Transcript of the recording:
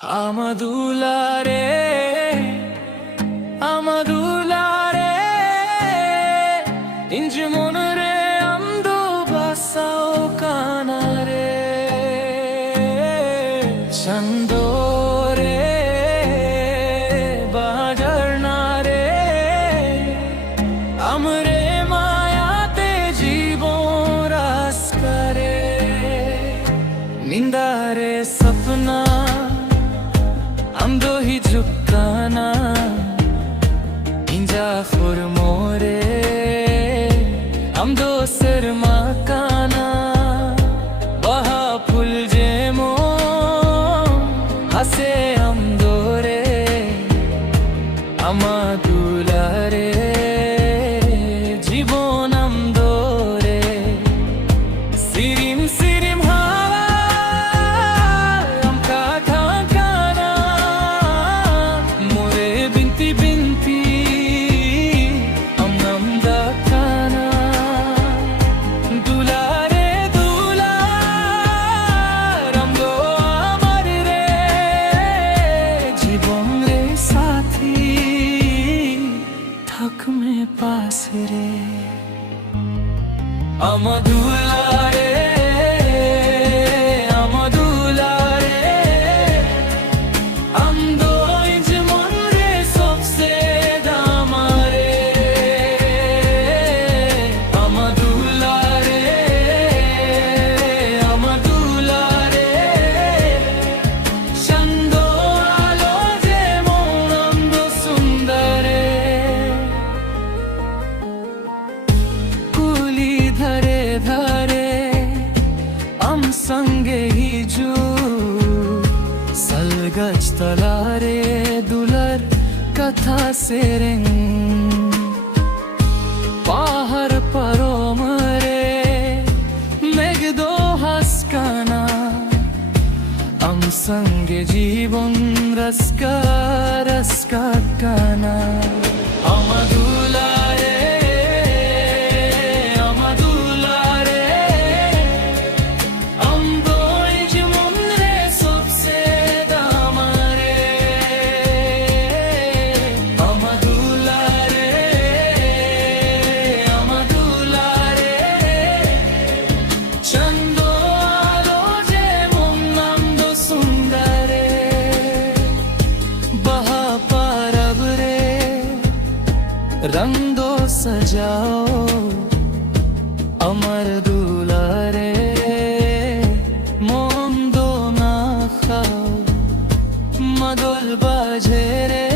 আমাদুলারে আমাদুলারে ইঞ্জি মনরে আমদু বাসাও কানারে চন্দরে বাজারনারে আমরে মায়াতে জীবন রাস্কারে নিন্দারে সপনা আমদো হি ঝুকানা ইঞ্জা ফুর মোরে আমদো সর মাকানা বাহা ফুল যে মো হাসে আমদোরে আমাদুলারে জীবন আমদোরে সিরিম সিরিম पास रे আমাদুলারে আমাদুলারে আমদো ইঞ্জ মন রে সবসে দামারে আমাদুলারে আমাদুলারে চন্দো আলো যে মন আমদো সুন্দরে ধরে ধরে আম সঙ্গে হিজু সলগজ তলারে দুলার কথা সেরেং পাহাড় পরমরে মেঘদো হাসকানা আম সঙ্গে জীবন রসকা রসকা কানা আমাদুলারে रंग दो सजाओ अमर दुलारे मोम दो ना खाओ मदोल बाजे रे